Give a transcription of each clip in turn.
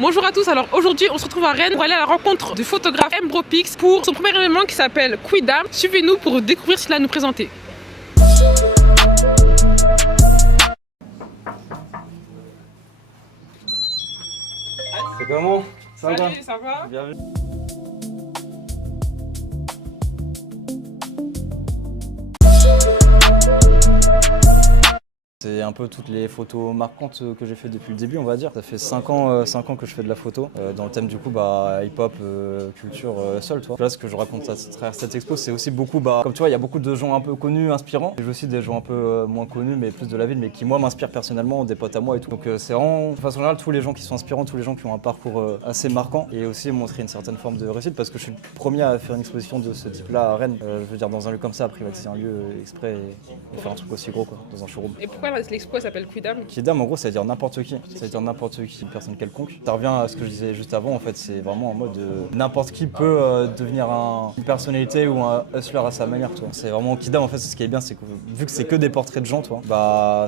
Bonjour à tous, alors aujourd'hui on se retrouve à Rennes pour aller à la rencontre du photographe Mbropix pour son premier événement qui s'appelle Quidam. Suivez-nous pour découvrir ce qu'il a à nous présenter. C'est comment? Ça va? Salut, ça va? Bienvenue. C'est un peu toutes les photos marquantes que j'ai fait depuis le début, on va dire. Ça fait 5 ans que je fais de la photo. Dans le thème du coup, hip-hop, culture, seul, toi. Là, ce que je raconte à travers cette expo, c'est aussi beaucoup, comme tu vois, il y a beaucoup de gens un peu connus, inspirants. J'ai aussi des gens un peu moins connus, mais plus de la ville, mais qui moi m'inspirent personnellement, des potes à moi et tout. Donc c'est vraiment, de façon générale, tous les gens qui sont inspirants, tous les gens qui ont un parcours assez marquant et aussi montrer une certaine forme de réussite parce que je suis le premier à faire une exposition de ce type-là à Rennes. Je veux dire, dans un lieu comme ça, à privatiser un lieu exprès et faire un truc aussi gros, quoi, dans un showroom. Et pourquoi l'expo s'appelle Quidam? Quidam, en gros, ça veut dire n'importe qui. Ça veut dire n'importe qui, une personne quelconque. Ça revient à ce que je disais juste avant, en fait, c'est vraiment en mode n'importe qui peut devenir une personnalité ou un hustler à sa manière, toi. C'est vraiment Quidam, en fait, ce qui est bien, c'est que vu que c'est que des portraits de gens, toi,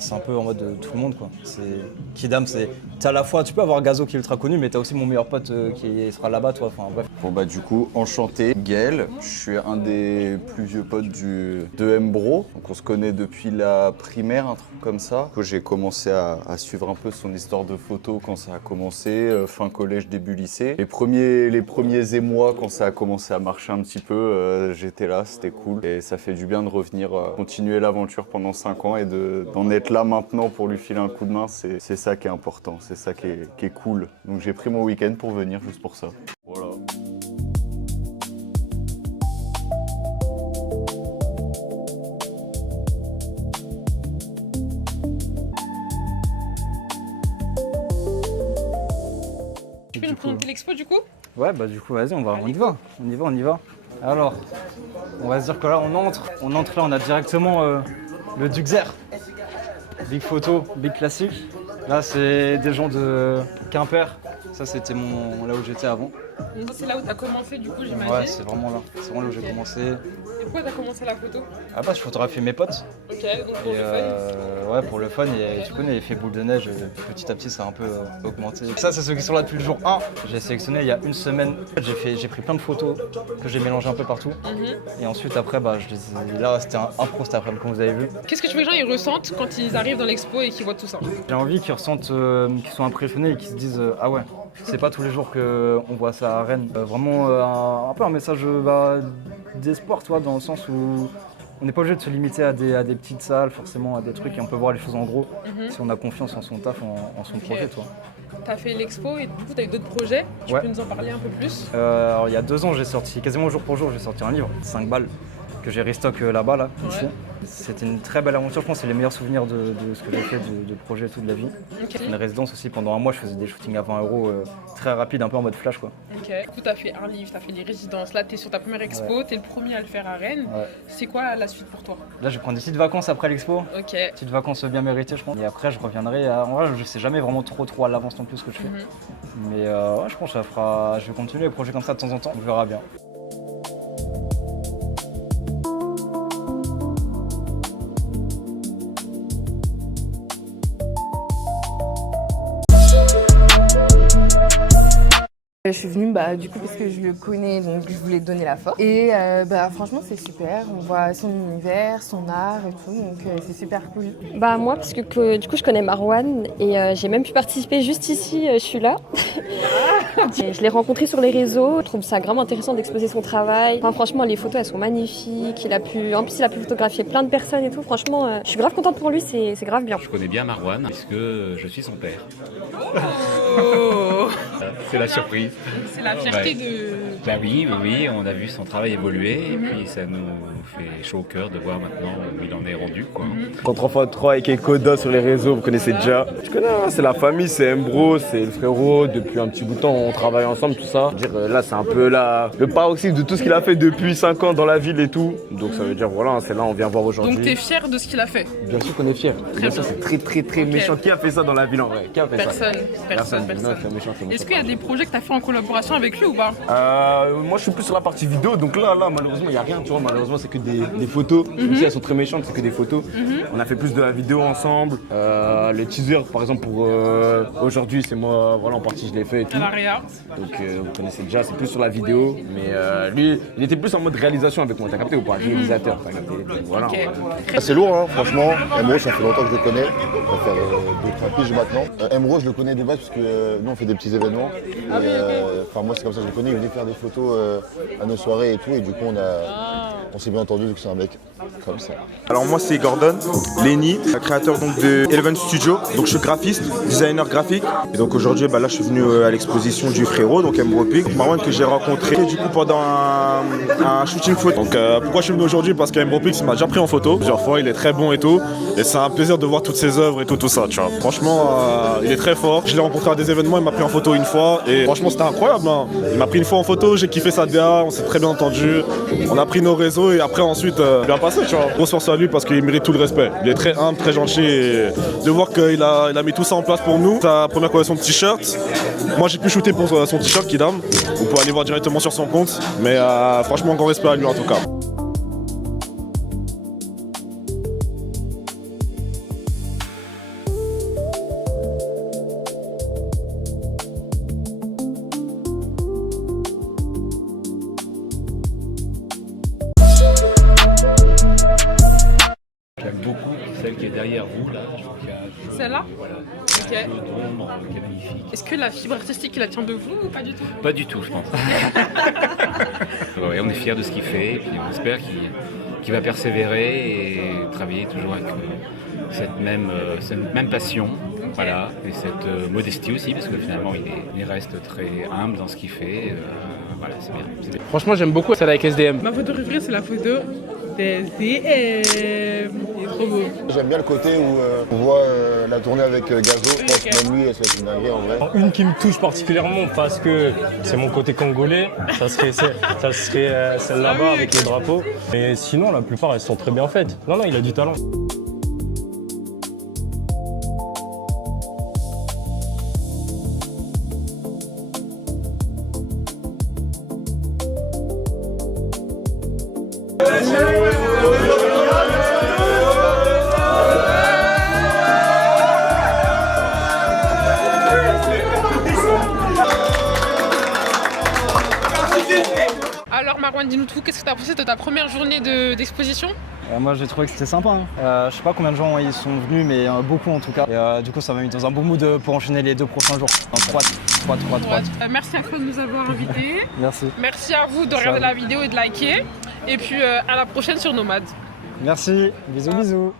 c'est un peu en mode tout le monde, quoi. C'est Quidam, t'as à la fois, tu peux avoir Gazo qui est ultra connu, mais t'as aussi mon meilleur pote qui sera là-bas, toi. Enfin, bref. Bon du coup, enchanté, Gaël, je suis un des plus vieux potes de Mbro, donc on se connaît depuis la primaire, un truc comme ça. J'ai commencé à suivre un peu son histoire de photo quand ça a commencé, fin collège, début lycée. Les premiers émois quand ça a commencé à marcher un petit peu, j'étais là, c'était cool. Et ça fait du bien de revenir continuer l'aventure pendant 5 ans et d'en être là maintenant pour lui filer un coup de main, c'est ça qui est important, c'est ça qui est cool. Donc j'ai pris mon week-end pour venir juste pour ça. Voilà. Tu peux nous présenter l'expo du coup? Ouais, du coup, vas-y, on y va. Alors, on va se dire que là, on entre là, on a directement le Duxer. Big photo, big classique. Là, c'est des gens de Quimper. Ça, c'était là où j'étais avant. Donc c'est là où tu as commencé du coup, j'imagine. Ouais, c'est vraiment là. C'est vraiment là où j'ai commencé. Et pourquoi tu as commencé la photo? Je photographiais mes potes. Ok, donc pour le fun. Ouais, pour le fun, tu connais l'effet boule de neige, petit à petit ça a un peu augmenté. Ça, c'est ceux qui sont là depuis le jour 1. J'ai sélectionné il y a une semaine. J'ai pris plein de photos que j'ai mélangées un peu partout. Et ensuite, après, là, c'était un pro cet après-midi, comme vous avez vu. Qu'est-ce que tu veux que les gens ils ressentent quand ils arrivent dans l'expo et qu'ils voient tout ça? J'ai envie qu'ils ressentent, qu'ils soient impressionnés et qu'ils se disent ah ouais, c'est pas tous les jours qu'on voit ça à Rennes. Vraiment un peu un message d'espoir, toi, dans le sens où on n'est pas obligé de se limiter à des petites salles, forcément à des trucs, et on peut voir les choses en gros si on a confiance en son taf, en son projet, toi. Tu as fait l'expo et du coup tu as eu d'autres projets. Tu peux nous en parler un peu plus? Alors il y a 2 ans, j'ai sorti quasiment jour pour jour, j'ai sorti un livre, 5 balles, que j'ai restock là-bas, ici. C'était une très belle aventure, je pense que c'est les meilleurs souvenirs de ce que j'ai fait, de projet et tout de la vie. Okay. Une résidence aussi, pendant un mois, je faisais des shootings à 20 € très rapides, un peu en mode flash, quoi. Ok, du coup tu as fait un livre, tu as fait les résidences, là tu es sur ta première expo, tu es le premier à le faire à Rennes. Ouais. C'est quoi la suite pour toi? Là je vais prendre des petites vacances après l'expo, petites vacances bien méritées je pense. Et après je reviendrai, en vrai je sais jamais vraiment trop à l'avance non plus ce que je fais. Mais je pense que je vais continuer les projets comme ça de temps en temps, on verra bien. Je suis venue du coup parce que je le connais, donc je voulais donner la force. Et franchement c'est super, on voit son univers, son art et tout, donc c'est super cool. Moi parce que du coup je connais Marwan et j'ai même pu participer juste ici, je suis là. Je l'ai rencontré sur les réseaux, je trouve ça vraiment intéressant d'exposer son travail. Enfin, franchement les photos elles sont magnifiques, en plus il a pu photographier plein de personnes et tout, franchement je suis grave contente pour lui, c'est grave bien. Je connais bien Marwan puisque je suis son père. Oh. C'est la surprise. C'est la fierté de... Oui, on a vu son travail évoluer et puis ça nous fait chaud au cœur de voir maintenant où il en est rendu, quoi. Contre Enfant 3 avec Ekoda sur les réseaux, vous connaissez déjà. Je connais, c'est la famille, c'est Mbro, c'est le frérot. Depuis un petit bout de temps, on travaille ensemble, tout ça. Là, c'est un peu le paroxysme de tout ce qu'il a fait depuis 5 ans dans la ville et tout. Donc ça veut dire, voilà, c'est là, on vient voir aujourd'hui. Donc t'es fier de ce qu'il a fait? Bien sûr qu'on est fier. Bien sûr, c'est très méchant. Qui a fait ça dans la ville en vrai? Qui a fait Personne. ça? Personne. Non, c'est méchant. Est-ce qu'il y a des projets que tu as fait en collaboration avec lui ou pas? Moi je suis plus sur la partie vidéo, donc là malheureusement il n'y a rien, tu vois, malheureusement c'est que des photos, même si elles sont très méchantes, c'est que des photos. On a fait plus de la vidéo ensemble, le teaser par exemple pour aujourd'hui c'est moi, voilà en partie je l'ai fait et tout. Donc vous connaissez déjà, c'est plus sur la vidéo, mais lui il était plus en mode réalisation avec moi, t'as capté ou pas? Réalisateur, t'as capté, donc voilà. C'est lourd hein, franchement, Emro ça fait longtemps que je le connais, ça va faire 2-3 piges maintenant. Emro je le connais de base parce que nous on fait des petits événements. Enfin moi c'est comme ça que je le connais, il venait faire des photos à nos soirées et tout et du coup on s'est bien entendu vu que c'est un mec comme ça. Alors moi c'est Gordon Lenny, créateur donc de Eleven Studio, donc je suis graphiste, designer graphique et donc aujourd'hui là je suis venu à l'exposition du frérot donc Mbropix, Marwan que j'ai rencontré du coup pendant un shooting photo. Donc pourquoi je suis venu aujourd'hui? Parce qu'Mbropix m'a déjà pris en photo plusieurs fois, il est très bon et tout et c'est un plaisir de voir toutes ses œuvres et tout ça, tu vois. Franchement il est très fort, je l'ai rencontré à des événements, il m'a pris en photo une fois et franchement c'était incroyable hein. Il m'a pris une fois en photo, j'ai kiffé sa DA, on s'est très bien entendu, on a pris nos réseaux et après ensuite bien passé, tu vois. Grosse force à lui parce qu'il mérite tout le respect, il est très humble, très gentil et de voir qu'il a mis tout ça en place pour nous. Sa première collection de t-shirts, moi j'ai pu shooter pour son t-shirt Kidam, vous pouvez aller voir directement sur son compte mais franchement grand respect à lui en tout cas. J'aime beaucoup celle qui est derrière vous là. Je trouve qu'il y a Celle-là? voilà, Ok. un jeu d'ombre qui est magnifique. Est-ce que la fibre artistique il la tient de vous ou pas du tout? Pas du tout, je pense. Ouais, on est fiers de ce qu'il fait et puis on espère qu'il va persévérer et travailler toujours avec cette même passion. Voilà, et cette modestie aussi, parce que finalement il reste très humble dans ce qu'il fait. Voilà, c'est bien. Franchement, j'aime beaucoup celle avec SDM. Ma photo préférée c'est la photo d'SDM. Il est trop beau. J'aime bien le côté où on voit la tournée avec Gazo, je pense que même lui c'est une dinguerie en vrai. Une qui me touche particulièrement parce que c'est mon côté congolais, ça serait celle là-bas avec le drapeau. Mais sinon la plupart elles sont très bien faites. Non, il a du talent. Alors Marwan, dis-nous tout, qu'est-ce que tu as pensé de ta première journée d'exposition? Moi j'ai trouvé que c'était sympa hein. Je sais pas combien de gens ils sont venus mais beaucoup en tout cas et du coup ça m'a mis dans un bon mood pour enchaîner les 2 prochains jours. Trois. Merci à toi de nous avoir invités. Merci. Merci à vous de regarder la vidéo et de liker et puis à la prochaine sur Nomade. Merci, bisous.